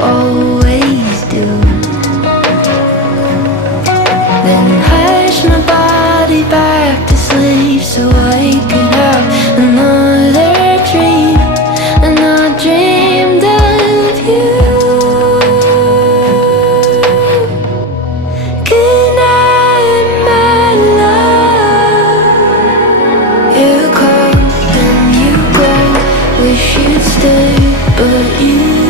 always do. Then hush my body back to sleep so I could have another dream. And I dreamed of you. Good night, my love. You come and you go. Wish you'd stay, but you